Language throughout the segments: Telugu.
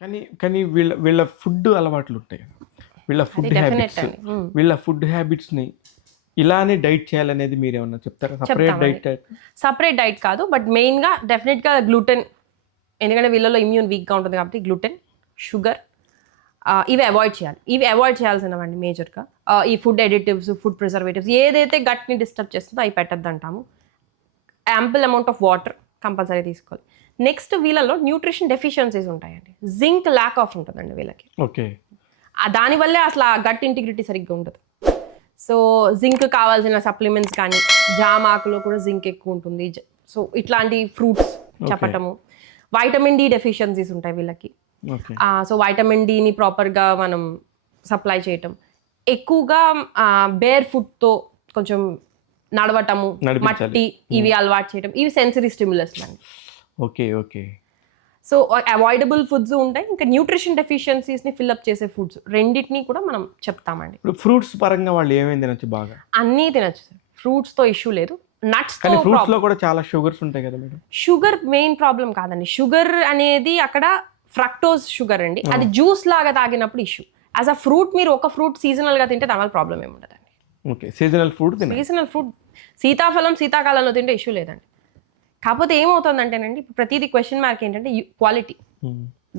కానీ కానీ వీళ్ళ వీళ్ళ ఫుడ్ అలవాట్లుంటాయి కదా! వీళ్ళ అది ఫుడ్ డెఫినెట్ హ్యాబిట్స్, అండి. వీళ్ళ ఫుడ్ హ్యాబిట్స్‌ని ఇలానే డైట్ చేయాలనేది మీరేమన్నా చెప్తారా? సెపరేట్ చెప్తామండి. డైట్ సెపరేట్ డైట్ కాదు. బట్ మెయిన్‌గా డెఫినెట్‌గా గ్లూటెన్, ఎందుకంటే వీళ్ళలో ఇమ్యూన్ వీక్‌గా ఉంటుంది కాబట్టి గ్లూటెన్, షుగర్ ఇవి అవాయిడ్ చేయాలి. ఇవి అవాయిడ్ చేయాల్సినవండి మేజర్‌గా. ఈ ఫుడ్ అడిటివ్స్, ఫుడ్ ప్రిజర్వేటివ్స్ ఏదైతే గట్‌ని డిస్టర్బ్ చేస్తుందో అవి పెట్టొద్దంటాము. Ample amount of water compulsory తీసుకోవాలి. నెక్స్ట్ వీళ్ళలో న్యూట్రిషన్ డెఫిషియన్సీస్ ఉంటాయండి. జింక్ ల్యాక్ ఆఫ్ ఉంటుందండి వీళ్ళకి. ఓకే. దానివల్లే అసలు ఆ గట్ ఇంటిగ్రిటీ సరిగ్గా ఉండదు. సో జింక్ కావాల్సిన సప్లిమెంట్స్ కానీ, జామ ఆకులో కూడా జింక్ ఎక్కువ ఉంటుంది. సో ఇట్లాంటి ఫ్రూట్స్ చెప్పటము. వైటమిన్ డి డెఫిషియన్సీస్ ఉంటాయి వీళ్ళకి. ఓకే. సో వైటమిన్ డిని ప్రాపర్గా మనం సప్లై చేయటం. ఎక్కువగా బేర్ ఫుట్తో కొంచెం నడవటము, నడిపించాలి. మట్టి ఇవి అలవాటు చేయటం. ఇవి సెన్సరీ స్టిమ్యులస్ అండి. Okay. Okay. So avoidable foods ఉంటాయి. ఇంకా న్యూట్రిషన్ డెఫిషియన్సీస్ని ఫిల్అప్ చేసే ఫుడ్స్ రెండింటినీ కూడా మనం చెప్తామండి. ఇప్పుడు ఫ్రూట్స్ పరంగా వాళ్ళు ఏమేమి తినొచ్చు బాగా? అన్నీ తినచ్చు సార్. ఫ్రూట్స్తో ఇష్యూ లేదు. నట్స్తో కానీ ఫ్రూట్స్‌లో కూడా చాలా షుగర్స్ ఉంటాయి కదా మేడం? షుగర్ మెయిన్ ప్రాబ్లం కాదండి. షుగర్ అనేది అక్కడ ఫ్రక్టోజ్ షుగర్ అండి. అది జ్యూస్ లాగా తాగినప్పుడు ఇష్యూ. యాజ్ అ ఫ్రూట్ మీరు ఒక ఫ్రూట్ సీజనల్గా తింటే దానివల్ల ప్రాబ్లం ఏమి ఉండదండి. ఓకే. సీజనల్ ఫ్రూట్ తినాలి. సీజనల్ ఫ్రూట్ సీతాఫలం శీతాకాలంలో తింటే ఇష్యూ లేదండి. కాకపోతే ఏమవుతుందంటేనండి ఇప్పుడు ప్రతిదీ క్వశ్చన్ మార్క్ ఏంటంటే క్వాలిటీ.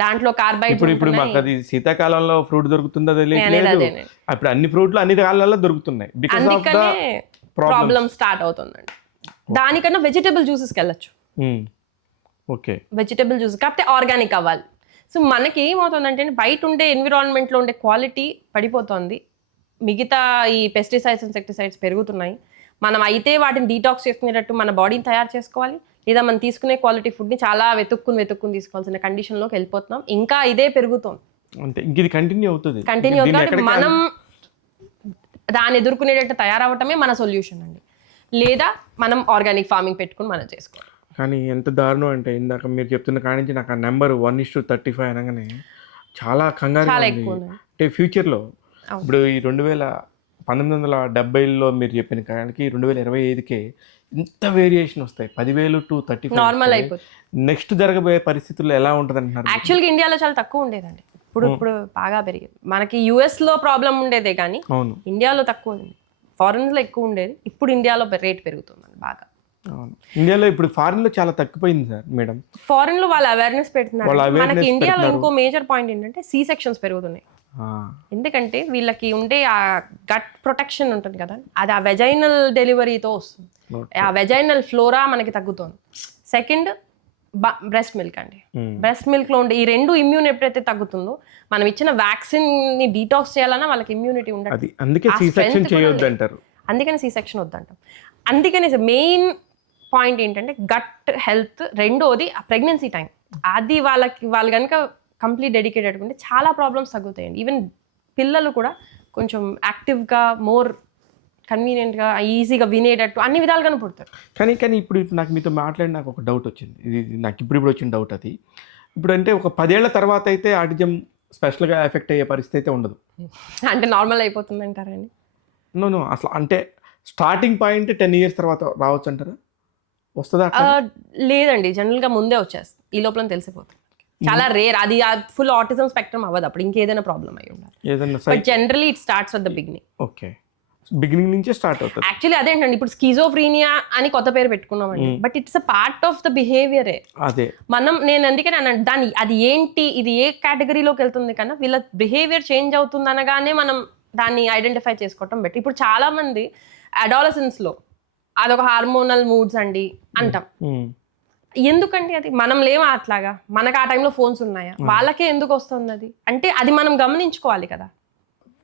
దాంట్లో ఇప్పుడు ఇప్పుడు మాకు అది శీతాకాలంలో ఫ్రూట్ దొరుకుతుందో తెలియట్లేదు. అదేనండి. అప్పుడు అన్ని ఫ్రూట్లు అన్ని రకాలలో దొరుకుతున్నాయి. బికాస్ ఆఫ్ ద అందుకనే ప్రాబ్లం స్టార్ట్ అవుతుందండి. దానికన్నా వెజిటబుల్ జ్యూసెస్కి వెళ్ళచ్చు. ఓకే. వెజిటబుల్ జ్యూస్ కాకపోతే ఆర్గానిక్ అవ్వాలి. సో మనకి ఏమవుతుందంటే బయట ఉండే ఎన్విరాన్మెంట్లో ఉండే క్వాలిటీ పడిపోతుంది. మిగతా ఈ పెస్టిసైడ్స్ ఇన్సెక్టిసైడ్స్ పెరుగుతున్నాయి. మనం అయితే వాటిని డీటాక్స్ చేసుకునేటట్టు మన బాడీని తయారు చేసుకోవాలి. లేదా మనం తీసుకునే క్వాలిటీ ఫుడ్ని చాలా వెతుక్కుని తీసుకోవాల్సిన కండిషన్లోకి వెళ్ళిపోతున్నాం. ఇంకా ఇదే పెరుగుతుంది. అంటే ఇంక ఇది కంటిన్యూ అవుతుంది. కంటిన్యూ అవుతుంది. మనం దాన్ని ఎదుర్కొనేటట్టు తయారవటమే మన సొల్యూషన్ అండి. లేదా మనం ఆర్గానిక్ ఫార్మింగ్ పెట్టుకుని మనం చేసుకోవాలి. కానీ ఎంత దారుణం అంటే ఇందాక మీరు చెప్తున్న కాడి నుంచి నాకు ఆ నెంబర్ 1:35 అనగానే చాలా కంగారు చాలా ఎక్కువ ఉంది. అంటే ఫ్యూచర్లో ఇప్పుడు ఈ 1970లో మీరు చెప్పిన కాడికి 2025కే ఇంత వేరియేషన్ వస్తాయి. 10,000 to 35 నార్మల్ అయిపోతుంది. నెక్స్ట్ జరగబోయే పరిస్థితుల్లో ఎలా ఉంటుంది అంటున్నారు? యాక్చువల్గా ఇండియాలో చాలా తక్కువ ఉండేదండి. ఇప్పుడు బాగా పెరిగింది. మనకి యుఎస్లో ప్రాబ్లం ఉండేదే కానీ అవును. ఇండియాలో తక్కువ ఉంది. ఫారెన్లో ఎక్కువ ఉండేది. ఇప్పుడు ఇండియాలో రేట్ పెరుగుతుంది బాగా. అవును. ఇండియాలో ఇప్పుడు ఫారిన్లో చాలా తగ్గిపోయింది సార్ మేడం. ఫారెన్లో వాళ్ళు అవేర్నెస్ పెడుతున్నారు. మనకి ఇండియాలో ఇంకో మేజర్ పాయింట్ ఏంటంటే సి సెక్షన్స్ పెరుగుతున్నాయి. ఎందుకంటే వీళ్ళకి ఉండే ఆ గట్ ప్రొటెక్షన్ ఉంటుంది కదా, అది ఆ వెజైనల్ డెలివరీతో వస్తుంది. ఆ వెజైనల్ ఫ్లోరా మనకి తగ్గుతుంది. సెకండ్ బ్రెస్ట్ మిల్క్ అండి. బ్రెస్ట్ మిల్క్లో ఉండే ఈ రెండు ఇమ్యూన్ ఎప్పుడైతే తగ్గుతుందో మనం ఇచ్చిన వ్యాక్సిన్ ని డీటాక్స్ చేయాలన్నా వాళ్ళకి ఇమ్యూనిటీ ఉండదు. అందుకే సి సెక్షన్ చేయొద్దు అంటారు. అందుకని సి సెక్షన్ వద్దంటాం. అందుకని మెయిన్ పాయింట్ ఏంటంటే గట్ హెల్త్. రెండోది ఆ ప్రెగ్నెన్సీ టైం. అది వాళ్ళు కనుక కంప్లీట్ డెడికేటెడ్ ఉంటే చాలా ప్రాబ్లమ్స్ తగ్గుతాయండి. ఈవెన్ పిల్లలు కూడా కొంచెం యాక్టివ్గా, మోర్ కన్వీనియంట్గా, ఈజీగా వినేటట్టు అన్ని విధాలుగానే పుడతారు. కానీ ఇప్పుడు నాకు మీతో మాట్లాడి నాకు ఒక డౌట్ వచ్చింది. ఇది నాకు ఇప్పుడు వచ్చిన డౌట్. అది ఇప్పుడు అంటే ఒక 10 ఏళ్ల తర్వాత అయితే ఆటిజం స్పెషల్గా ఎఫెక్ట్ అయ్యే పరిస్థితి అయితే ఉండదు అంటే నార్మల్ అయిపోతుంది అంటారండి? నో అసలు అంటే స్టార్టింగ్ పాయింట్ 10 years తర్వాత రావచ్చు అంటారా? వస్తుందా? లేదండి, జనరల్గా ముందే వచ్చేస్తుంది. ఈ లోపల తెలిసిపోతుంది. చాలా రేర్. అది ఫుల్ ఆటిజం స్పెక్ట్రమ్ అవ్వదు. అప్పుడు ఇంకేదైనా ప్రాబ్లం అయి ఉండాలి. But generally it starts at the beginning. Okay. Beginning నుంచే స్టార్ట్ అవుతుంది. యాక్చువల్లీ అదేంటండి, ఇప్పుడు స్కిజోఫ్రీనియా అని కొత్త పేరు పెట్టుకున్నామండి. But it's a part of the బిహేవియరే. అదే నేను అందుకని దాన్ని అది ఏంటి, ఇది ఏ కేటగిరీలోకి వెళ్తుంది కన్నా వీళ్ళ బిహేవియర్ చేంజ్ అవుతుంది అనగానే మనం దాన్ని ఐడెంటిఫై చేసుకోవటం బెటర్. ఇప్పుడు చాలా మంది అడాలసెన్స్లో అదొక హార్మోనల్ మూడ్స్ అండి అంటాం. ఎందుకంటే అది మనం లేమా అట్లాగా? మనకు ఆ టైంలో ఫోన్స్ ఉన్నాయా? వాళ్ళకే ఎందుకు వస్తుంది అది? అంటే అది మనం గమనించుకోవాలి కదా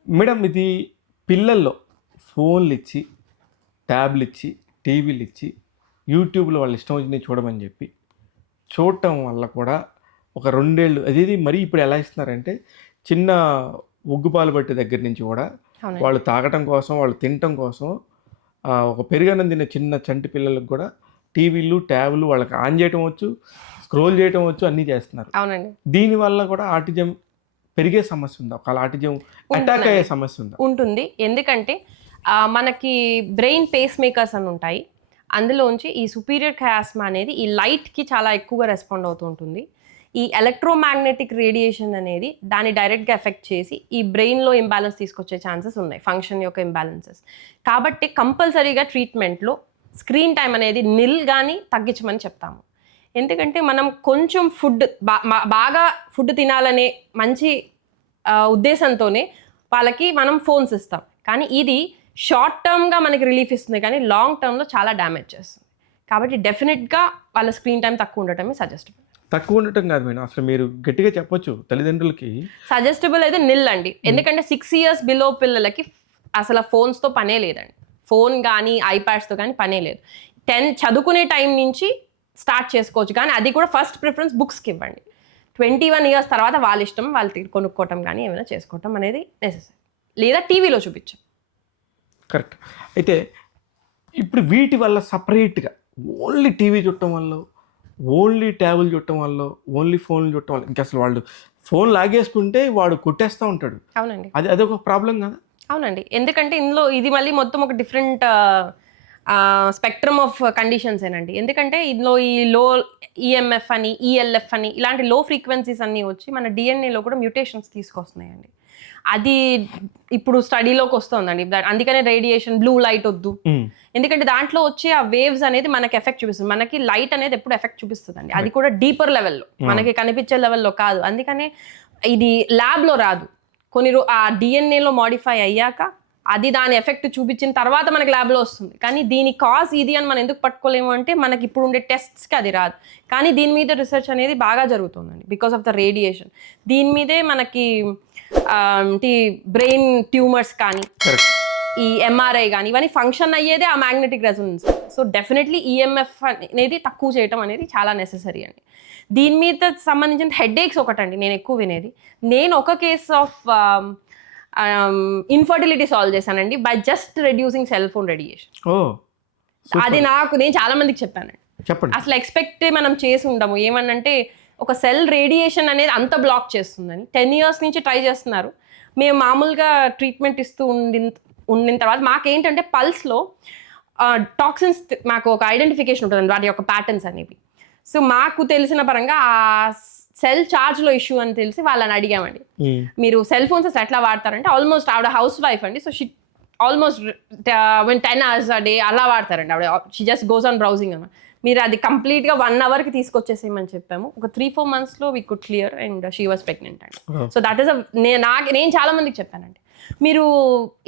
మేడం. ఇది పిల్లల్లో ఫోన్లు ఇచ్చి, ట్యాబ్లు ఇచ్చి, టీవీలు ఇచ్చి, యూట్యూబ్లో వాళ్ళు ఇష్టం వచ్చినవి చూడమని చెప్పి చూడటం వల్ల కూడా ఒక 2 ఏళ్ళు అది మరీ ఇప్పుడు ఎలా ఇస్తున్నారంటే చిన్న ఉగ్గుపాలు పట్టే దగ్గర నుంచి కూడా వాళ్ళు తాగటం కోసం, వాళ్ళు తినటం కోసం ఒక పెరుగన్నం తినే చిన్న చంటి పిల్లలకు కూడా టీవీలు, ట్యాబ్లు వాళ్ళకి ఆన్ చేయటం వచ్చు, స్క్రోల్ చేయటం వచ్చు, అన్నీ చేస్తున్నారు. అవునండి. దీనివల్ల కూడా ఆటిజం పెరిగే సమస్య ఉందా? ఒకవేళ ఆటిజం అటాక్ అయ్యే సమస్య ఉందా? ఉంటుంది. ఎందుకంటే మనకి బ్రెయిన్ పేస్ మేకర్స్ అని ఉంటాయి. అందులోంచి ఈ సుపీరియర్ కయాస్మా అనేది ఈ లైట్కి చాలా ఎక్కువగా రెస్పాండ్ అవుతూ ఉంటుంది. ఈ ఎలక్ట్రోమాగ్నెటిక్ రేడియేషన్ అనేది దాన్ని డైరెక్ట్గా ఎఫెక్ట్ చేసి ఈ బ్రెయిన్లో ఇంబ్యాలెన్స్ తీసుకొచ్చే ఛాన్సెస్ ఉన్నాయి, ఫంక్షన్ యొక్క ఇంబ్యాలెన్సెస్. కాబట్టి కంపల్సరీగా ట్రీట్మెంట్లో స్క్రీన్ టైం అనేది నిల్ కానీ తగ్గించమని చెప్తాము. ఎందుకంటే మనం కొంచెం ఫుడ్ బాగా ఫుడ్ తినాలనే మంచి ఉద్దేశంతోనే వాళ్ళకి మనం ఫోన్స్ ఇస్తాం, కానీ ఇది షార్ట్ టర్మ్గా మనకి రిలీఫ్ ఇస్తుంది కానీ లాంగ్ టర్మ్లో చాలా డ్యామేజ్ చేస్తుంది. కాబట్టి డెఫినెట్గా వాళ్ళ స్క్రీన్ టైం తక్కువ ఉండటమే సజెస్టబుల్. తక్కువ ఉండటం కాదు మేడం, అసలు మీరు గట్టిగా చెప్పొచ్చు తల్లిదండ్రులకి. సజెస్టబుల్ అయితే నిల్ అండి. ఎందుకంటే 6 years బిలో పిల్లలకి అసలు ఫోన్స్తో పనే లేదండి. ఫోన్ కానీ ఐప్యాడ్స్తో కానీ పనే లేదు. 10 చదువుకునే టైం నుంచి స్టార్ట్ చేసుకోవచ్చు, కానీ అది కూడా ఫస్ట్ ప్రిఫరెన్స్ బుక్స్కి ఇవ్వండి. 21 years తర్వాత వాళ్ళ ఇష్టం, వాళ్ళు కొనుక్కోవటం కానీ ఏమైనా చేసుకోవటం అనేది నెసెసరీ, లేదా టీవీలో చూపించం. కరెక్ట్. అయితే ఇప్పుడు వీటి వల్ల సపరేట్గా ఓన్లీ టీవీ చూడటం వల్ల, ఓన్లీ ట్యాబులు చూడటం వల్ల, ఓన్లీ ఫోన్లు చూడటం వల్ల ఇంకా అసలు వాళ్ళు ఫోన్ లాగేసుకుంటే వాడు కొట్టేస్తూ ఉంటాడు. అవునండి, అదొక ప్రాబ్లం కదా. అవునండి, ఎందుకంటే ఇందులో ఇది మళ్ళీ మొత్తం ఒక డిఫరెంట్ స్పెక్ట్రమ్ ఆఫ్ కండిషన్స్ ఏనండి. ఎందుకంటే ఇందులో ఈ లో ఈఎంఎఫ్ అని, ఈఎల్ఎఫ్ అని ఇలాంటి లో ఫ్రీక్వెన్సీస్ అన్నీ వచ్చి మన డిఎన్ఏలో కూడా మ్యూటేషన్స్ తీసుకొస్తున్నాయండి. అది ఇప్పుడు స్టడీలోకి వస్తుందండి. అందుకనే రేడియేషన్, బ్లూ లైట్ వద్దు, ఎందుకంటే దాంట్లో వచ్చే ఆ వేవ్స్ అనేది మనకి ఎఫెక్ట్ చూపిస్తుంది. మనకి లైట్ అనేది ఎప్పుడు ఎఫెక్ట్ చూపిస్తుందండి, అది కూడా డీపర్ లెవెల్లో, మనకి కనిపించే లెవెల్లో కాదు. అందుకనే ఇది ల్యాబ్లో రాదు, కొన్ని ఆ డిఎన్ఏలో మాడిఫై అయ్యాక అది దాని ఎఫెక్ట్ చూపించిన తర్వాత మనకి ల్యాబ్లో వస్తుంది. కానీ దీని కాజ్ ఇది అని మనం ఎందుకు పట్టుకోలేము అంటే మనకి ఇప్పుడు ఉండే టెస్ట్స్కి అది రాదు. కానీ దీని మీద రీసెర్చ్ అనేది బాగా జరుగుతుందండి బికాస్ ఆఫ్ ద రేడియేషన్. దీని మీదే మనకి బ్రెయిన్ ట్యూమర్స్ కానీ, ఈ ఎంఆర్ఐ కానీ ఇవన్నీ ఫంక్షన్ అయ్యేదే ఆ magnetic resonance. So definitely EMF అనేది తక్కువ చేయడం అనేది చాలా నెసెసరీ అండి. దీని మీద సంబంధించిన హెడేక్స్ ఒకటండి నేను ఎక్కువ వినేది. నేను ఒక కేస్ ఆఫ్ ఇన్ఫర్టిలిటీ సాల్వ్ చేశానండి by just reducing cell phone radiation. అది నేను చాలా మందికి చెప్పానండి. అసలు ఎక్స్పెక్ట్ మనం చేసి ఉండము ఏమనంటే ఒక సెల్ రేడియేషన్ అనేది అంత బ్లాక్ చేస్తుందని. 10 years నుంచి ట్రై చేస్తున్నారు. మేము మామూలుగా ట్రీట్మెంట్ ఇస్తూ ఉండిన తర్వాత మాకేంటంటే పల్స్లో టాక్సిన్స్ మాకు ఒక ఐడెంటిఫికేషన్ ఉంటుందండి, వాటి యొక్క ప్యాటర్న్స్ అనేవి. సో మాకు తెలిసిన పరంగా ఆ సెల్ ఛార్జ్లో ఇష్యూ అని తెలిసి వాళ్ళని అడిగామండి, మీరు సెల్ ఫోన్స్ ఎట్లా వాడతారంటే ఆల్మోస్ట్ ఆవిడ హౌస్ వైఫ్ అండి. So she almost 10 hours a day అలా వాడతారండి ఆవిడ. She just goes on browsing అన్నమాట. మీరు అది కంప్లీట్గా 1 hourకి తీసుకొచ్చేసేయమని చెప్పాము. ఒక 3-4 monthsలో we could clear and she was pregnant అండి. సో దట్ ఈస్ నేను చాలా మందికి చెప్పానండి. మీరు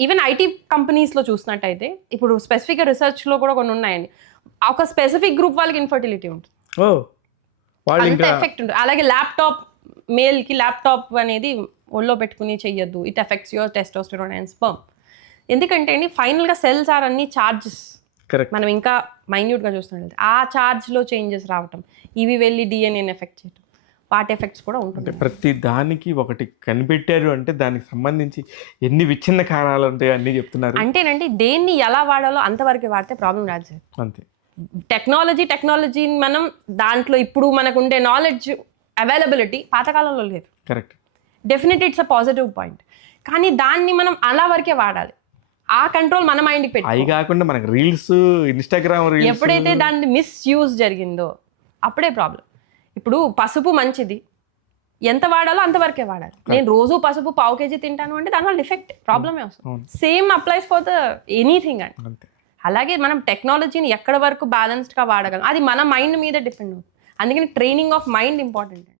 ఈవెన్ ఐటీ కంపెనీస్లో చూసినట్టయితే ఇప్పుడు స్పెసిఫిక్గా రీసెర్చ్లో కూడా కొన్ని ఉన్నాయండి. ఒక స్పెసిఫిక్ గ్రూప్ వాళ్ళకి ఇన్ఫర్టిలిటీ ఉంటుంది, అంత ఎఫెక్ట్ ఉంటుంది. అలాగే ల్యాప్టాప్, మేల్కి ల్యాప్టాప్ అనేది ఒళ్ళో పెట్టుకుని చెయ్యొద్దు, it effects your testosterone and sperm. ఎందుకంటే అండి ఫైనల్గా సెల్స్ ఆర్ అన్ని ఛార్జెస్, మనం ఇంకా మైన్యూట్గా చూస్తున్నట్లయితే ఆ ఛార్జ్లో చేంజెస్ రావటం, ఇవి వెళ్ళి డిఎన్ఏని ఎఫెక్ట్ చేయటం, వాటి ఎఫెక్ట్స్ కూడా ఉంటుంది. ప్రతి దానికి ఒకటి కనిపెట్టారు అంటే దానికి సంబంధించి ఎన్ని విచ్ఛిన్న కారణాలు ఉంటాయి అన్నీ చెప్తున్నారు. అంటేనండి దేన్ని ఎలా వాడాలో అంతవరకు వాడితే ప్రాబ్లం రాదు సార్. అంతే. టెక్నాలజీని మనం దాంట్లో ఇప్పుడు మనకు ఉండే నాలెడ్జ్ అవైలబిలిటీ పాతకాలంలో లేదు. Correct. Definite it's a positive point, కానీ దాన్ని మనం అలా వరకే వాడాలి. ఆ కంట్రోల్ మన మైండ్కి పెట్టి, అవి కాకుండా మనకి రీల్స్, ఇన్స్టాగ్రామ్ రీల్స్, ఎప్పుడైతే దాన్ని మిస్యూజ్ జరిగిందో అప్పుడే ప్రాబ్లం. ఇప్పుడు పసుపు మంచిది, ఎంత వాడాలో అంతవరకే వాడాలి. నేను రోజు పసుపు 1/2 kg తింటాను అంటే దానివల్ల డిఫెక్ట్ ప్రాబ్లమే వస్తుంది. Same applies for the anything అండి. అలాగే మనం టెక్నాలజీని ఎక్కడ వరకు బ్యాలెన్స్డ్గా వాడగలం అది మన మైండ్ మీద డిపెండ్ అవుతుంది. అందుకని ట్రైనింగ్ ఆఫ్ మైండ్ ఇంపార్టెంట్.